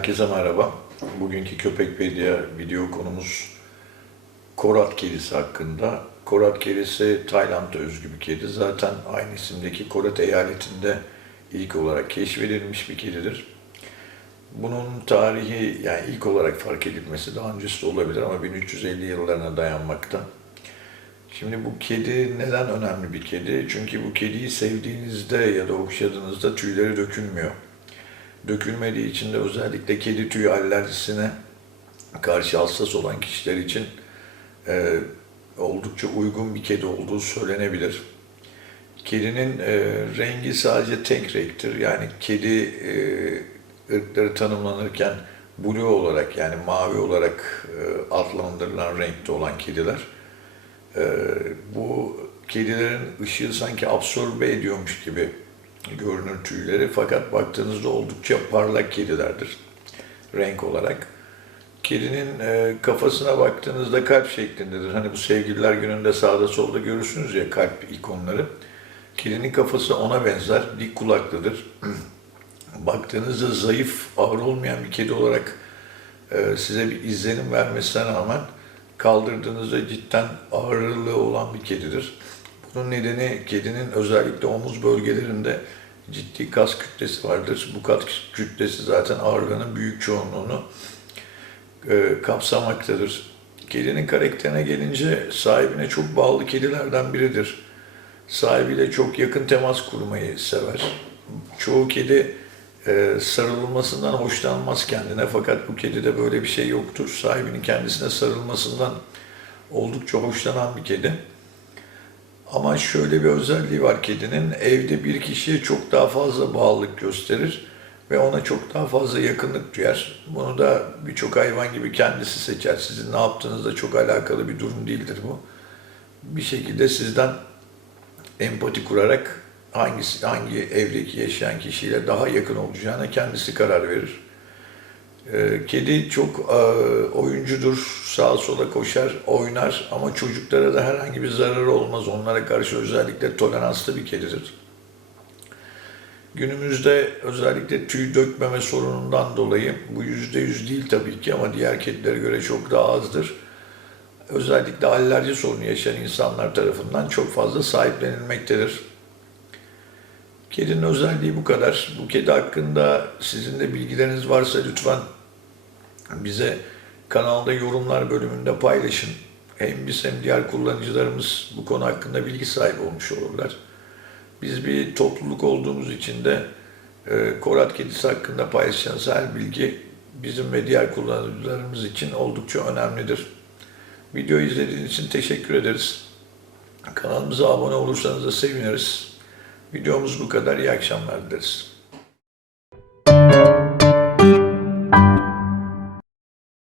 Herkese merhaba. Bugünkü Köpekpedia video konumuz Korat kedisi hakkında. Korat kedisi Tayland'a özgü bir kedi. Zaten aynı isimdeki Korat eyaletinde ilk olarak keşfedilmiş bir kedidir. Bunun tarihi yani ilk olarak fark edilmesi daha öncesi de olabilir ama 1350 yıllarına dayanmakta. Şimdi bu kedi neden önemli bir kedi? Çünkü bu kediyi sevdiğinizde ya da okşadığınızda tüyleri dökülmüyor. Dökülmediği için de özellikle kedi tüyü alerjisine karşı hassas olan kişiler için e, oldukça uygun bir kedi olduğu söylenebilir. Kedinin e, rengi sadece tek renktir. Yani kedi e, ırkları tanımlanırken blue olarak yani mavi olarak e, adlandırılan renkte olan kediler. E, bu kedilerin ışığı sanki absorbe ediyormuş gibi görünür tüyleri fakat baktığınızda oldukça parlak kedilerdir renk olarak. Kedinin e, kafasına baktığınızda kalp şeklindedir. Hani bu sevgililer gününde sağda solda görürsünüz ya kalp ikonları. Kedinin kafası ona benzer, dik kulaklıdır. Baktığınızda zayıf, ağır olmayan bir kedi olarak e, size bir izlenim vermesine rağmen kaldırdığınızda cidden ağırlığı olan bir kedidir. Bunun nedeni kedinin özellikle omuz bölgelerinde ciddi kas kütlesi vardır. Bu kas kütlesi zaten ağırlığının büyük çoğunluğunu e, kapsamaktadır. Kedinin karakterine gelince sahibine çok bağlı kedilerden biridir. Sahibiyle çok yakın temas kurmayı sever. Çoğu kedi e, sarılmasından hoşlanmaz kendine fakat bu kedide böyle bir şey yoktur. Sahibinin kendisine sarılmasından oldukça hoşlanan bir kedi. Ama şöyle bir özelliği var kedinin, evde bir kişiye çok daha fazla bağlılık gösterir ve ona çok daha fazla yakınlık duyar. Bunu da birçok hayvan gibi kendisi seçer. Sizin ne yaptığınızla çok alakalı bir durum değildir bu. Bir şekilde sizden empati kurarak hangisi, hangi evdeki yaşayan kişiyle daha yakın olacağına kendisi karar verir. Ee, Kedi çok e, oyuncudur, sağa sola koşar, oynar ama çocuklara da herhangi bir zararı olmaz. Onlara karşı özellikle toleranslı bir kedidir. Günümüzde özellikle tüy dökmeme sorunundan dolayı bu yüzde yüz değil tabii ki ama diğer kedilere göre çok daha azdır. Özellikle alerji sorunu yaşayan insanlar tarafından çok fazla sahiplenilmektedir. Kedinin özelliği bu kadar. Bu kedi hakkında sizin de bilgileriniz varsa lütfen bize kanalda yorumlar bölümünde paylaşın. Hem biz hem diğer kullanıcılarımız bu konu hakkında bilgi sahibi olmuş olurlar. Biz bir topluluk olduğumuz için de e, Korat kedisi hakkında paylaşacağınız her bilgi bizim ve diğer kullanıcılarımız için oldukça önemlidir. Videoyu izlediğiniz için teşekkür ederiz. Kanalımıza abone olursanız da seviniriz. Videomuz bu kadar. İyi akşamlar dileriz.